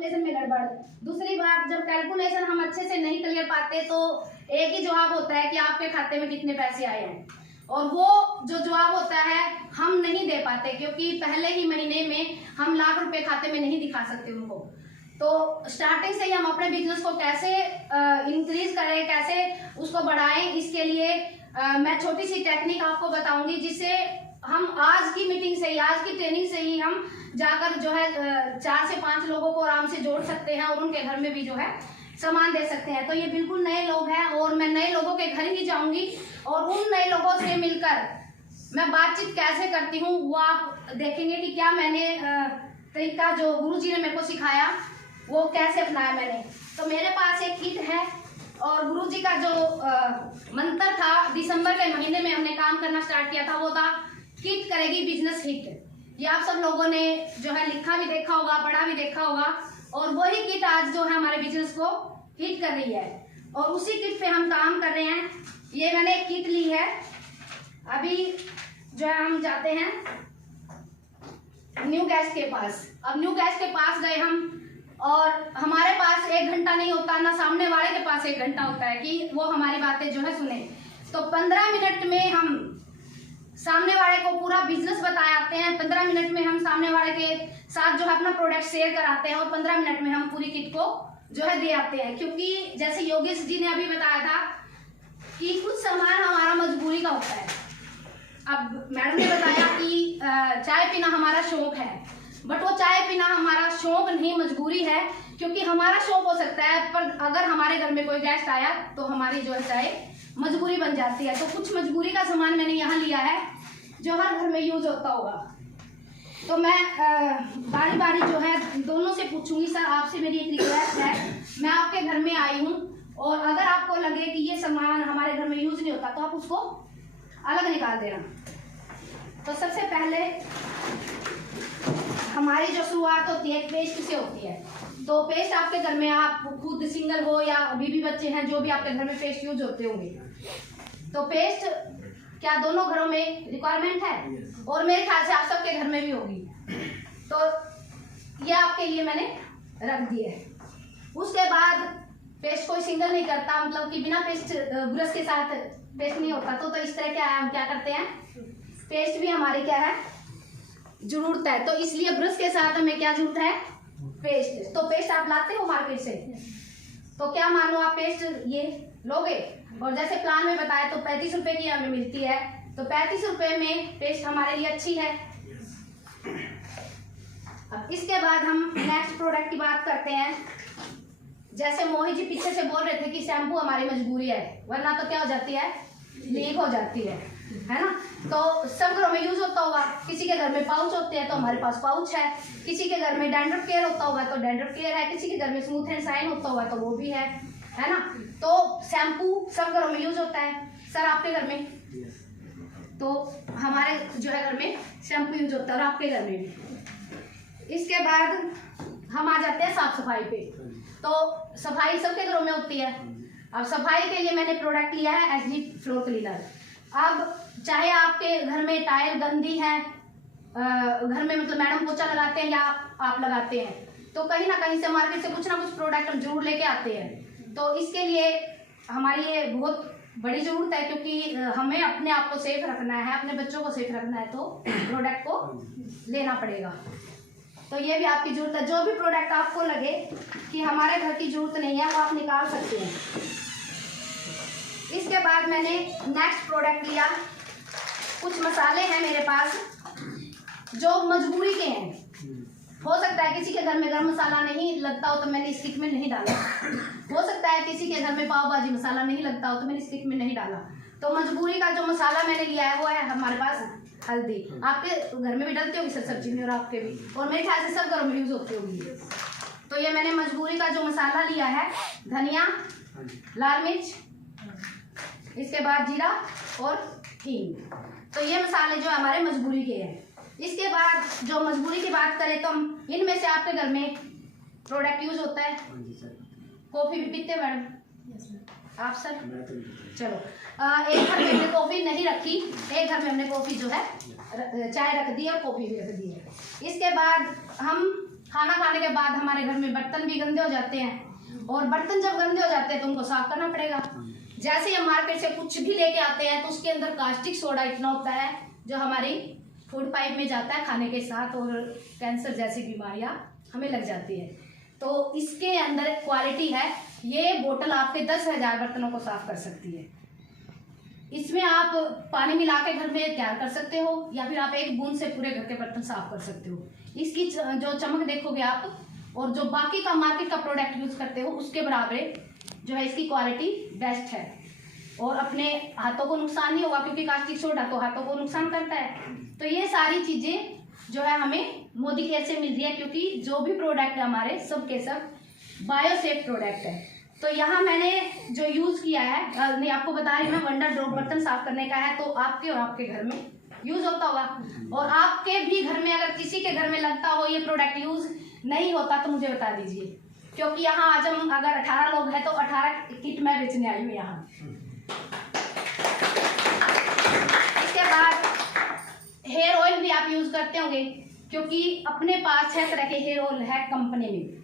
Calculation में गड़बड़। दूसरी बात, जब कैलकुलेशन हम अच्छे से नहीं क्लियर पाते तो एक ही जवाब होता है कि आपके खाते में कितने पैसे आए हैं, और वो जो जवाब होता है हम नहीं दे पाते क्योंकि पहले ही महीने में हम लाख रुपए खाते में नहीं दिखा सकते उनको। तो स्टार्टिंग से ही हम अपने बिजनेस को कैसे इंक्रीज करें, कैसे उसको बढ़ाएं, इसके लिए मैं छोटी सी टेक्निक आपको बताऊंगी जिससे हम आज की मीटिंग से ही, आज की ट्रेनिंग से ही हम जाकर जो है 4 से 5 लोगों को आराम से जोड़ सकते हैं और उनके घर में भी जो है सामान दे सकते हैं। तो ये बिल्कुल नए लोग हैं और मैं नए लोगों के घर ही जाऊंगी और उन नए लोगों से मिलकर मैं बातचीत कैसे करती हूँ वो आप देखेंगे कि क्या मैंने तरीका जो गुरुजी ने मेरे को सिखाया वो कैसे अपनाया मैंने। तो मेरे पास एक किट है और गुरुजी का जो मंत्र था दिसंबर के महीने में हमने काम करना स्टार्ट किया था वो था किट करेगी बिजनेस हिट। ये आप सब लोगों ने जो है लिखा भी देखा होगा, पढ़ा भी देखा होगा, और वही किट आज जो है हमारे बिजनेस को हिट कर रही है और उसी किट पे हम काम कर रहे हैं। ये मैंने एक किट ली है। अभी जो है हम जाते हैं न्यू गैस के पास। अब न्यू गैस के पास गए हम और हमारे पास 1 घंटा नहीं होता, ना सामने वाले के पास 1 घंटा होता है कि वो हमारी बातें जो है सुने। तो 15 मिनट में हम सामने वाले को पूरा बिजनेस बताए आते हैं। 15 मिनट में हम सामने वाले के साथ जो है अपना प्रोडक्ट शेयर कराते हैं और 15 मिनट में हम पूरी किट को जो है दे आते हैं। क्योंकि जैसे योगेश जी ने अभी बताया था कि कुछ सामान हमारा मजबूरी का होता है। अब मैडम ने बताया कि चाय पीना हमारा शौक है, बट वो चाय पीना हमारा शौक नहीं, मजबूरी है। क्योंकि हमारा शौक हो सकता है पर अगर हमारे घर में कोई गेस्ट आया तो हमारी जो है चाय मजबूरी बन जाती है। तो कुछ मजबूरी का सामान मैंने यहाँ लिया है जो हर घर में यूज होता होगा। तो मैं बारी बारी जो है दोनों से पूछूंगी, सर आपसे मेरी एक रिक्वेस्ट है, मैं आपके घर में आई हूँ और अगर आपको लगे कि ये सामान हमारे घर में यूज नहीं होता तो आप उसको अलग निकाल देना। तो सबसे पहले हमारी जो शुरुआत होती है पेस्ट से होती है। तो पेस्ट आपके घर में, आप खुद सिंगल हो या बीबी बच्चे हैं, जो भी आपके घर में पेस्ट यूज होते होंगे, तो पेस्ट क्या दोनों घरों में रिक्वायरमेंट है और मेरे ख्याल से आप सबके घर में भी होगी। तो ये आपके लिए मैंने रख दिए है। उसके बाद पेस्ट कोई सिंगल नहीं करता, मतलब कि बिना पेस्ट ब्रश के साथ पेस्ट नहीं होता। तो इस तरह क्या है, हम क्या करते हैं, पेस्ट भी हमारी क्या है जरूरत है। तो इसलिए ब्रश के साथ हमें क्या जरूरत है, पेस्ट। तो पेस्ट आप लाते हो मार्केट से, तो क्या मानो आप पेस्ट ये लोगे और जैसे प्लान में बताया तो 35 रुपए की हमें मिलती है। तो 35 रुपए में पेस्ट हमारे लिए अच्छी है। अब इसके बाद हम नेक्स्ट प्रोडक्ट की बात करते हैं। जैसे मोहित जी पीछे से बोल रहे थे कि शैम्पू हमारी मजबूरी है, वरना तो क्या हो जाती है, लीक हो जाती है ना। तो सब घरों में यूज होता होगा। किसी के घर में पाउच होते हैं तो हमारे पास पाउच है, किसी के घर में डैंड्रफ केयर होता होगा तो डैंड्रफ केयर है, किसी के घर में स्मूथ एंड शाइन होता होगा तो वो भी है ना। तो शैम्पू सब घरों में यूज होता है। सर आपके घर में, तो हमारे जो है घर में शैम्पू यूज होता है और आपके घर में भी। इसके बाद हम आ जाते हैं साफ सफाई पे। तो सफाई सबके घरों में होती है। अब सफाई के लिए मैंने प्रोडक्ट लिया है एचडी फ्लोर क्लीनर। अब चाहे आपके घर में टाइल गंदी है, घर में मतलब मैडम पोछा लगाते हैं या आप लगाते हैं, तो कहीं ना कहीं से मार्केट से कुछ ना कुछ प्रोडक्ट हम जरूर लेके आते हैं। तो इसके लिए हमारी ये बहुत बड़ी जरूरत है क्योंकि हमें अपने आप को सेफ रखना है, अपने बच्चों को सेफ रखना है, तो प्रोडक्ट को लेना पड़ेगा। तो ये भी आपकी जरूरत है। जो भी प्रोडक्ट आपको लगे कि हमारे घर की जरूरत नहीं है वो आप निकाल सकते हैं। इसके बाद मैंने नेक्स्ट प्रोडक्ट लिया। कुछ मसाले हैं मेरे पास जो मजबूरी के हैं। हो सकता है किसी के घर में गरम मसाला नहीं लगता हो तो मैंने इस किट में नहीं डाला। हो सकता है किसी के घर में पाव भाजी मसाला नहीं लगता हो तो मैंने इस किट में नहीं डाला। तो मजबूरी का जो मसाला मैंने लिया है वो है हमारे पास हल्दी। आपके घर में भी डलती होगी सर सब्जी में और आपके भी, और मेरे ख्याल से सब घरों में यूज होती होगी। तो ये मैंने मजबूरी का जो मसाला लिया है, धनिया, लाल मिर्च, इसके बाद जीरा और हींग। तो ये मसाले जो हमारे मजबूरी के हैं। इसके बाद जो मजबूरी की बात करें तो हम इनमें से आपके घर में प्रोडक्ट यूज होता है। कॉफी भी पीते मैडम? आप सर? चलो, एक घर में हमने कॉफी नहीं रखी, एक घर में हमने कॉफी जो है चाय रख दी और कॉफी भी रख दी है। इसके बाद हम खाना खाने के बाद हमारे घर में बर्तन भी गंदे हो जाते हैं, और बर्तन जब गंदे हो जाते हैं तो उनको साफ करना पड़ेगा। जैसे हम मार्केट से कुछ भी लेके आते हैं तो उसके अंदर कास्टिक सोडा इतना होता है जो हमारी फूड पाइप में जाता है खाने के साथ, और कैंसर जैसी बीमारियां हमें लग जाती है। तो इसके अंदर क्वालिटी है, ये बोतल आपके 10,000 बर्तनों को साफ कर सकती है। इसमें आप पानी मिला के घर में तैयार कर सकते हो, या फिर आप एक बूंद से पूरे घर के बर्तन साफ कर सकते हो। इसकी जो चमक देखोगे आप, और जो बाकी का मार्केट का प्रोडक्ट यूज करते हो उसके बराबर जो है इसकी क्वालिटी बेस्ट है, और अपने हाथों को नुकसान नहीं होगा, क्योंकि कास्टिक सोडा तो हाथों को नुकसान करता है। तो ये सारी चीजें जो है हमें मोदी केयर से मिल रही है, क्योंकि जो भी प्रोडक्ट है हमारे सब के सब बायोसेफ प्रोडक्ट है। तो यहाँ मैंने जो यूज किया है, मैं आपको बता रही हूँ, वंडर ड्रॉप बर्तन साफ करने का है, तो आपके और आपके घर में यूज होता होगा, और आपके भी घर में अगर किसी के घर में लगता हो ये प्रोडक्ट यूज नहीं होता तो मुझे बता दीजिए, क्योंकि यहाँ आज हम अगर 18 लोग हैं तो 18 किट मैं बेचने आई हूँ यहाँ। इसके बाद हेयर ऑयल भी आप यूज करते होंगे, क्योंकि अपने पास 6 तरह के हेयर ऑयल है कंपनी में,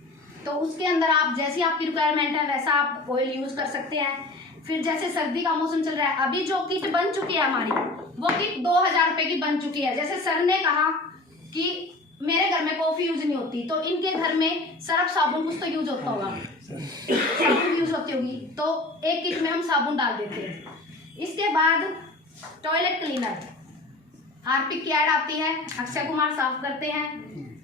तो उसके अंदर आप जैसी आपकी रिक्वायरमेंट है वैसा आप ऑयल यूज कर सकते हैं। फिर जैसे सर्दी का मौसम चल रहा है, अभी जो किट बन चुकी है हमारी, वो किट 2000 रुपए की बन चुकी है। जैसे सर ने कहा कि मेरे घर में कॉफी यूज नहीं होती, तो इनके घर में सर्फ साबुन कुछ तो यूज होता होगा, साबुन यूज होती होगी, तो एक किट में हम साबुन डाल देते हैं। इसके बाद टॉयलेट क्लीनर, हार्पिक की ऐड आती है, अक्षय कुमार साफ करते हैं,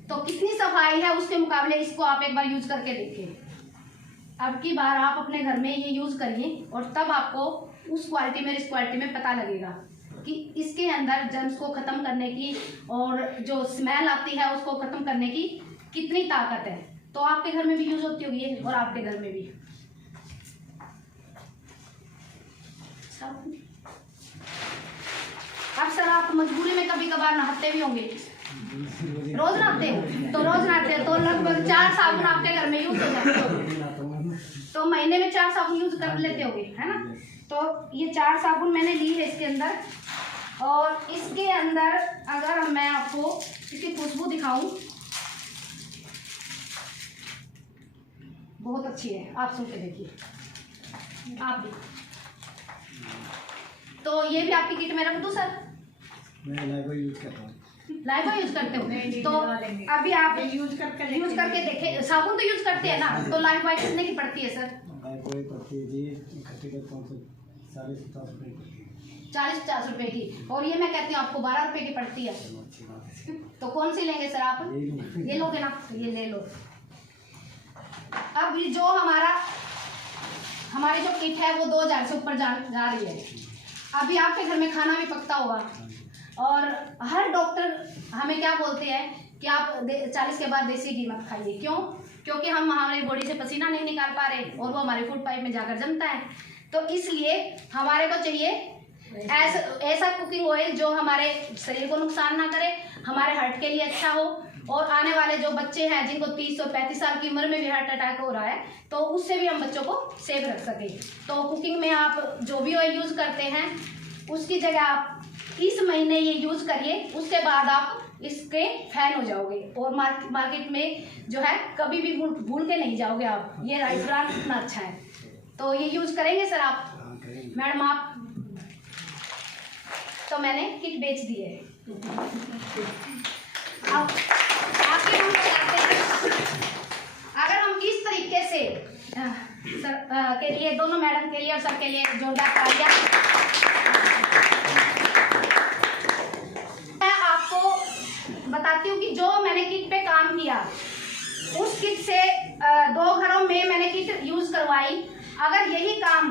तो कितनी सफाई है उसके मुकाबले इसको आप एक बार यूज करके देखिए। अब की बार आप अपने घर में ये यूज करिए, और तब आपको उस क्वालिटी में इस क्वालिटी में पता लगेगा कि इसके अंदर जर्म्स को खत्म करने की और जो स्मेल आती है उसको खत्म करने की कितनी ताकत है। तो आपके घर में भी यूज होती होगी और आपके घर में भी। अब सर आप मजबूरी में कभी कभार नहाते भी होंगे, रोज नहाते हो, तो रोज नहाते हो तो लगभग 4 साबुन आपके घर में यूज हो जाते हो, तो महीने में 4 साबुन यूज कर लेते होगे, है ना। तो ये 4 साबुन मैंने ली है इसके अंदर, और इसके अंदर अगर मैं आपको इसकी खुशबू दिखाऊं, बहुत अच्छी है, आप सुन के देखिए आप भी। तो ये भी आपकी किट में रख दूं सर? मैं लाइव यूज करता हूँ। लाइव यूज करते हो? तो अभी आप यूज करके देखें। साबुन तो यूज करते हैं ना, तो लाइव बॉय कितने की पड़ती है सर? लाइव बॉय पड़ती है जी इकट्ठी करता हूँ तो 40-50 रुपए की। 40-50 रुपए की, और ये मैं कहती हूँ आपको 12 रुपए की पड़ती है। तो कौन सी लेंगे सर आप? ये लोगे ना, ये ले लो। अब जो हमारी जो किट है वो 2000 से ऊपर जा रही है। अभी आपके घर में खाना भी पकता होगा, और हर डॉक्टर हमें क्या बोलते हैं कि आप 40 के बाद देसी घी मत खाइए। क्यों? क्योंकि हम हमारी बॉडी से पसीना नहीं निकाल पा रहे, और वो हमारे फूड पाइप में जाकर जमता है। तो इसलिए हमारे को चाहिए ऐसा कुकिंग ऑयल जो हमारे शरीर को नुकसान ना करे, हमारे हार्ट के लिए अच्छा हो, और आने वाले जो बच्चे हैं जिनको 30 और 35 साल की उम्र में भी हार्ट अटैक हो रहा है, तो उससे भी हम बच्चों को सेफ रख सके। तो कुकिंग में आप जो भी ऑयल यूज करते हैं उसकी जगह आप इस महीने ये यूज करिए, उसके बाद आप इसके फैन हो जाओगे, और मार्केट में जो है कभी भी भूल के नहीं जाओगे आप। ये राइस ब्रांड इतना अच्छा है, तो ये यूज करेंगे सर आप? मैडम आप? तो मैंने किट बेच दी है। अब आपके हम बताते हैं, अगर हम इस तरीके से सर के लिए, दोनों मैडम के लिए और सर के लिए जोरदार तालियां। मैं आपको बताती हूँ कि जो मैंने किट पे काम किया, उस किट से 2 घरों में मैंने किट यूज करवाई। अगर यही काम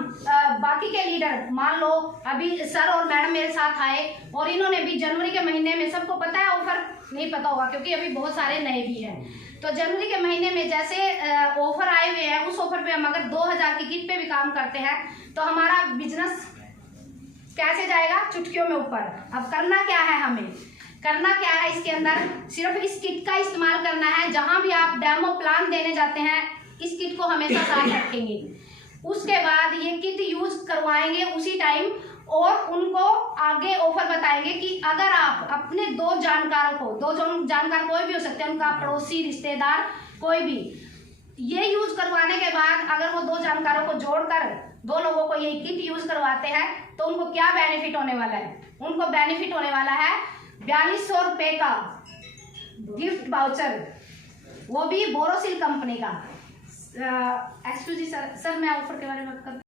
बाकी के लीडर, मान लो अभी सर और मैडम मेरे साथ आए और इन्होंने भी जनवरी के महीने में, सबको पता है ऑफर नहीं पता होगा क्योंकि अभी बहुत सारे नए भी हैं, तो जनवरी के महीने में जैसे ऑफर आए हुए हैं, उस ऑफर पे हम अगर 2000 की किट पे भी काम करते हैं तो हमारा बिजनेस कैसे जाएगा? चुटकियों में ऊपर। अब करना क्या है, हमें करना क्या है, इसके अंदर सिर्फ इस किट का इस्तेमाल करना है। जहां भी आप डेमो प्लान देने जाते हैं, इस किट को हमेशा साथ रखेंगे। उसके बाद ये किट यूज करवाएंगे उसी टाइम, और उनको आगे ऑफर बताएंगे कि अगर आप अपने दो जानकार कोई भी हो सकते हैं, उनका पड़ोसी, रिश्तेदार, कोई भी, ये यूज करवाने के बाद अगर वो 2 जानकारों को जोड़कर 2 लोगों को ये किट यूज करवाते हैं तो उनको क्या बेनिफिट होने वाला है? उनको बेनिफिट होने वाला है 4200 रुपए का गिफ्ट वाउचर, वो भी बोरोसिल कंपनी का। एक्सक्यूज मी सर, मैं ऑफर के बारे में